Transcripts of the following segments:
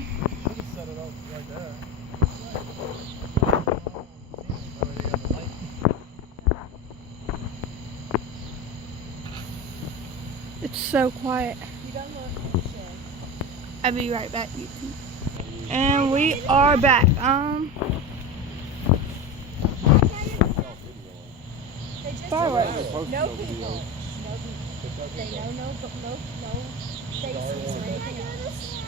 set it up like that. It's so quiet. You don't look. I'll be right back, YouTube. And we are back. Fireworks. No people. They know no faces or anything else.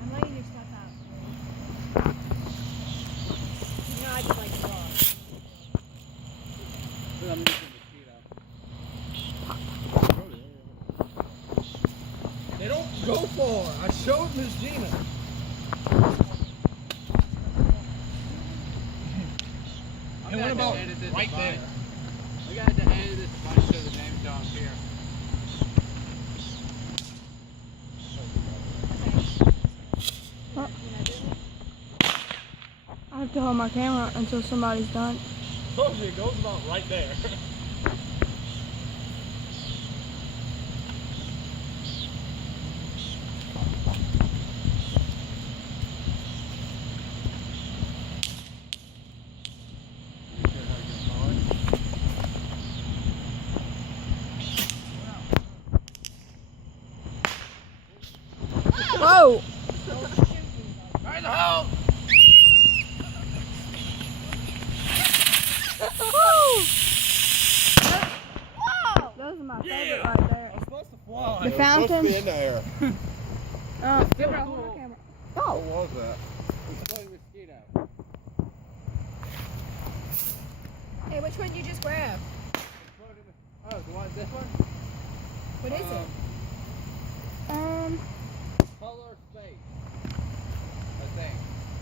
I'm letting your stuff out. You know I just like dogs. They don't go far. I showed Miss Gina. And what about right there? We got to edit this bunch so the name's down here. I have to hold my camera until somebody's done. Told you it goes about right there. Whoa! Right in the hole! Those are my favorite right there. I'm supposed to fly. The fountain. in the air. Give her a hold my camera. What was that? Exploding mosquito. Hey, which one did you just grab? Oh, the one, this one? What is it? Color space. I think.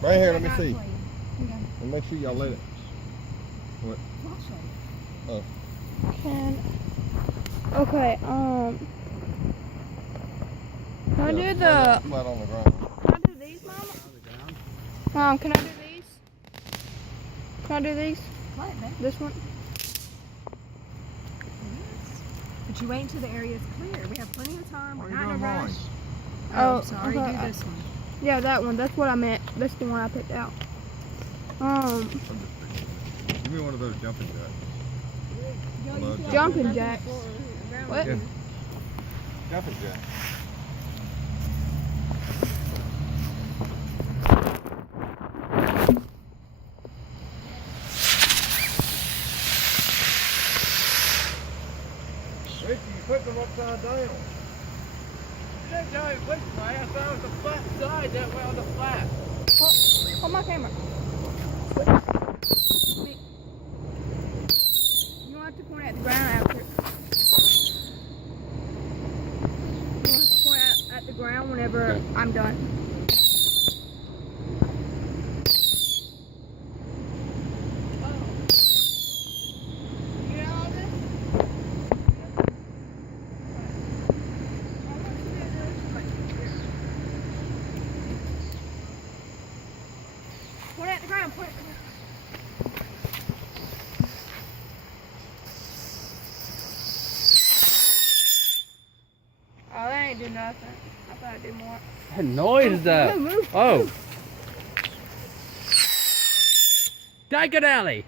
Right here, let me Not see. for you. And make sure y'all let it. Flashlight. Okay, can I do the, Flat on the ground. can I do these, Mom? Can I do these? Can I do these? What, man? This one? But you wait until the area is clear. We have plenty of time. We're Why not you in a doing mine? rush. Oh, sorry. okay. Do this one. Yeah, that one. That's what I meant. That's the one I picked out. Give me one of those jumping jacks. Jumping jacks. What? Yeah. Jumping jacks. Ricky, you put them upside down. That giant big fly, I thought it was the flat side that way on the flat. Hold my camera. You want to point at the ground after. You want to point at the ground whenever I'm done. Point at the ground, point at the ground. Oh, that ain't do nothing. I thought I'd do more. What noise is that? Move. Oh. Dagon Alley.